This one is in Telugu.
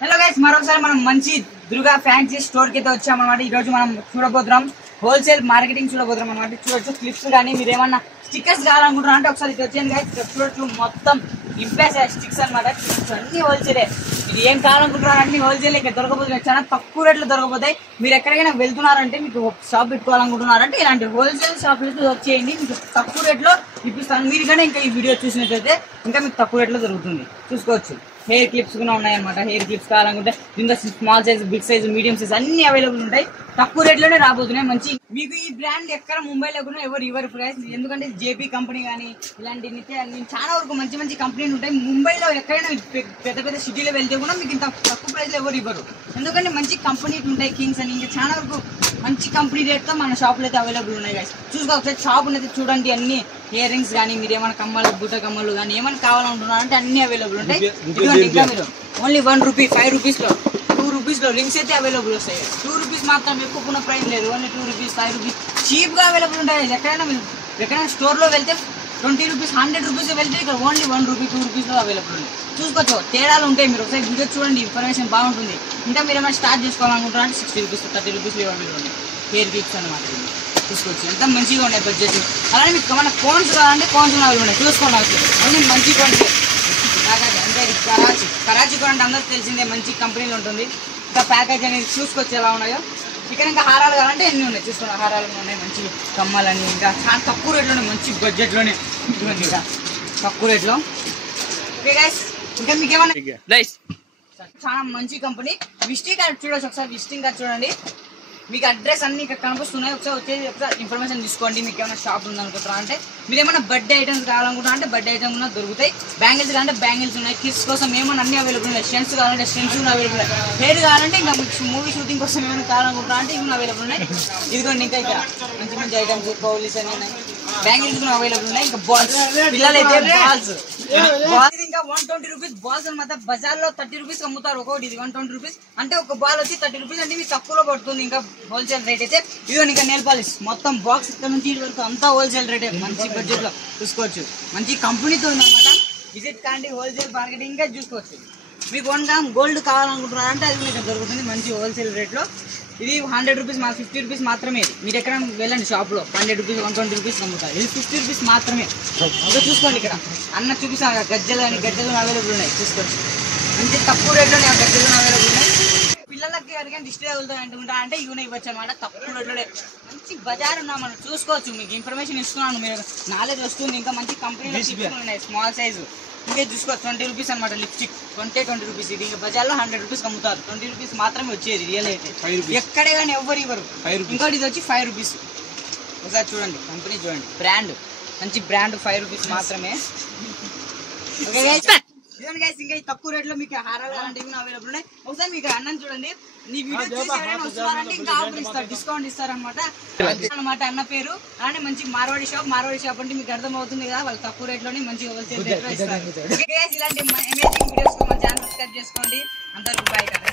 హలో గైస్, మరొకసారి మనం మంచి దుర్గా ఫ్యాన్సీ స్టోర్ కి అయితే వచ్చామన్నమాట. ఈ రోజు మనం చూడబోతున్నాం హోల్సేల్ మార్కెటింగ్ చూడబోతున్నాం అన్నమాట. చూడొచ్చు క్లిప్స్ కానీ మీరు ఏమన్నా స్టిక్కర్స్ కావాలనుకుంటున్నా అంటే ఒకసారి ఇది వచ్చేయండి గైస్. చూడొచ్చు మొత్తం ఇంప్రెస్ స్టిక్స్ అనమాట. అన్ని హోల్సేలే. ఇది ఏం కావాలనుకుంటున్నారు అన్ని హోల్సేల్ ఇక్కడ దొరకబోతున్నాయి. చాలా తక్కువ రేట్లో దొరకబోతాయి. మీరు ఎక్కడికైనా వెళ్తున్నారంటే మీకు షాప్ పెట్టుకోవాలనుకుంటున్నారంటే ఇలాంటి హోల్సేల్ షాప్లకి వచ్చేయండి. మీకు తక్కువ రేట్లో ఇప్పిస్తాను. మీరు కానీ ఇంకా ఈ వీడియో చూసినట్లయితే ఇంకా మీకు తక్కువ రేట్లో దొరుకుతుంది. చూసుకోవచ్చు. హెయిర్ క్లిప్స్ కూడా ఉన్నాయన్నమాట. హెయిర్ క్లిప్స్ కావాలనుకుంటే ఇంకా small size, big size, medium size అన్ని అవైలబుల్ ఉంటాయి. తక్కువ రేట్లోనే రాబోతున్నాయి. మంచి మీకు ఈ బ్రాండ్ ఎక్కడ ముంబైలో కూడా ఎవరు ప్రైస్, ఎందుకంటే జేపీ కంపెనీ కానీ ఇలాంటి చాలా వరకు మంచి మంచి కంపెనీలు ఉంటాయి. ముంబైలో ఎక్కడైనా పెద్ద పెద్ద సిటీలో వెళ్తే కూడా మీకు ఇంత తక్కువ ప్రైస్లో ఎవరు ఇవ్వరు. ఎందుకంటే మంచి కంపెనీలు ఉంటాయి. కింగ్స్ అని ఇంకా చాలా వరకు మంచి కంపెనీ రేట్తో మన షాపులో అయితే అవైలబుల్ ఉన్నాయి గైస్. చూసుకోవచ్చు షాప్ అయితే చూడండి. అన్ని ఇయర్ రింగ్స్ కానీ మీరు ఏమైనా కమ్మలు, బుట్ట కమ్మలు కానీ ఏమైనా కావాలనుకుంటున్నారంటే అన్ని అవైలబుల్ ఉంటాయి. ఇంకా మీరు ఓన్లీ 1 రూపీ, 5 రూపీస్లో, 2 రూపీస్లో రింగ్స్ అయితే అవైలబుల్ వస్తాయి. 2 రూపీస్ మాత్రం ఎక్కువ ప్రైస్ లేదు. ఓన్లీ 2 రూపీస్, 5 రూపీస్ చీప్గా అవైలబుల్ ఉంటాయి. ఎక్కడైనా స్టోర్లో వెళ్తే 20 రూపీస్, 100 రూపీస్ వెళ్తే ఇక్కడ ఓన్లీ 1 రూపీ, 2 రూపీస్లో అవైలబుల్ ఉంది. చూసుకోవచ్చు తేడాలు ఉంటాయి. మీరు ఒకసారి వీడియో చూడండి, ఇన్ఫర్మేషన్ బాగుంటుంది. ఇంకా మీరు ఏమైనా స్టార్ట్ చేసుకోవాలనుకుంటారంటే 60 రూపీస్, 30 రూపీస్లో అవైలబుల్ ఉన్నాయి. హెయిర్ క్లిప్స్ అనమాట. చూసుకోవచ్చు ఎంత మంచిగా ఉన్నాయి బడ్జెట్. అలానే మీకు ఏమైనా కోన్స్ కావాలంటే కోన్స్ అవైలబుల్ ఉన్నాయి. చూసుకోండి అన్ని మంచి కోన్స్. అంటే కరాచీ కూడా అంటే అందరికి తెలిసిందే, మంచి కంపెనీలు ఉంటుంది. ఇంకా ప్యాకేజ్ అనేది చూసుకోవచ్చు ఎలా ఉన్నాయో. ఇక్కడ ఇంకా హారాలు కావాలంటే ఎన్ని ఉన్నాయి చూసుకోండి. హారాలు ఉన్నాయి, మంచి కమ్మలని ఇంకా చాలా తక్కువ రేట్లోనే, మంచి బడ్జెట్లోనే ఇంకా తక్కువ రేట్లో. ఓకే గైస్, ఇంకా మీకు ఏమన్నా చాలా మంచి కంపెనీ. విజిటింగ్ కార్డ్ చూడొచ్చు. ఒకసారి విజిటింగ్ కార్డ్ చూడండి. మీకు అడ్రస్ అన్ని ఇక్కడ కనిపిస్తున్నాయి. ఒకసారి ఇన్ఫర్మేషన్ తీసుకోండి. మీకు ఏమైనా షాప్ ఉందనుకుంటారా అంటే మీరు ఏమైనా బర్త్డే ఐటమ్స్ కావాలనుకుంటారా అంటే బర్త్డే ఐటమ్స్ కూడా దొరుకుతాయి. బ్యాంగిల్స్ కావాలంటే బ్యాంగిల్స్ ఉన్నాయి. కిడ్స్ కోసం ఏమైనా అన్ని అవైలబుల్ ఉన్నాయి. స్టెన్స్ కావాలంటే స్టెన్స్ కూడా అవైలబుల్ ఉన్నాయి. హెయిర్ కావాలంటే ఇంకా మూవీ షూటింగ్ కోసం ఏమైనా కావాలనుకుంటారా అంటే ఇవి అవైలబుల్ ఉన్నాయి. ఇదిగోండి ఇంకా ఇక్కడ మంచి మంచి ఐటమ్స్, పౌలీస్ అని ఉన్నాయి. బ్యాంగిల్స్ కూడా అవైలబుల్ ఉన్నాయి. ఇంకా బాల్స్, పిల్లలైతే బాల్స్ ఇంకా 120 రూపీస్ బాల్స్ అనమాట. బజార్ లో 30 రూపీస్ అమ్ముతారు ఒకటి. ఇది 120 రూపీస్ అంటే ఒక బాల్ వచ్చి 30 రూపీస్ అంటే మీకు తక్కువలో పడుతుంది. ఇంకా హోల్సేల్ రేట్ అయితే ఇదిగో ఇంకా నెయిల్ పాలిష్ మొత్తం బాక్స్ ఇక్కడ నుంచి ఇటు వరకు అంతా హోల్సేల్ రేటే. మంచి బడ్జెట్ లో చూసుకోవచ్చు. మంచి కంపెనీతో ఉందన్నమాట. విజిట్ కాండి హోల్సేల్ మార్కెటింగ్ ఇంకా చూసుకోవచ్చు. మీకు 1 గ్రామ్ గోల్డ్ కావాలనుకుంటున్నారంటే అది మీకు దొరుకుతుంది మంచి హోల్సేల్ రేట్లో. ఇది 100 రూపీస్, 50 రూపీస్ మాత్రమే. మీరు ఎక్కడ వెళ్ళండి షాప్లో 100 రూపీస్, 120 రూపీస్ అమ్ముతారు. ఇది 50 రూపీస్ మాత్రమే. ఇంకా చూసుకోండి ఇక్కడ అన్న చూపిస్తాను. గజ్జలు అని గజ్జలు అవైలబుల్ ఉన్నాయి. చూసుకోవచ్చు మంచి తక్కువ రేట్లోనే గజ్జలు అవైలబుల్ ఉన్నాయి. పిల్లలకి ఎవరికైనా డిస్ట్రీ అవుతాయి అంటుకుంటా అంటే ఇవన్నీ ఇవ్వచ్చు అనమాట. తక్కువ రేట్లోనే మంచి బజార్ ఉన్నా మనం చూసుకోవచ్చు. మీకు ఇన్ఫర్మేషన్ ఇస్తున్నాను, మీరు నాలెడ్జ్ వస్తుంది. ఇంకా మంచి కంపెనీలు ఉన్నాయి స్మాల్ సైజు. ఇంకా చూసుకోవచ్చు 20 రూపీస్ అనమాట. Lipstick 20 rupees. ఇది ఇంకా బజార్లో 100 రూపీస్ అమ్ముతారు. 20 రూపీస్ మాత్రమే వచ్చేది రియల్ అయితే. ఎక్కడే కానీ ఎవ్వరు ఇవ్వరు. ఇంకోటి ఇది వచ్చి 5 రూపీస్. ఒకసారి చూడండి కంపెనీ చూడండి. బ్రాండ్ మంచి బ్రాండ్ 5 రూపీస్ మాత్రమే. ఓకే గైస్, ఇదండి గైస్. ఇంకా తక్కువ రేట్లో మీకు హారాలు అలాంటివి అవైలబుల్ ఉన్నాయి. ఒకసారి మీకు అన్నం చూడండి. నీ వీడియో చూసి ఎవరైనా వస్తున్నారంటే ఇంకా ఆఫర్ ఇస్తారు, డిస్కౌంట్ ఇస్తారనమాట. అన్న పేరు అలానే మంచి మార్వాడి షాప్ అంటే మీకు అర్థం అవుతుంది కదా. వాళ్ళు తక్కువ రేట్లోనే మంచి హోల్సేల్ రేట్లో ఇస్తారు. ఇలాంటి అమేజింగ్ వీడియోస్ మన ఛానల్ సబ్స్క్రైబ్ చేసుకోండి. అందరూ బాయ్ కదా.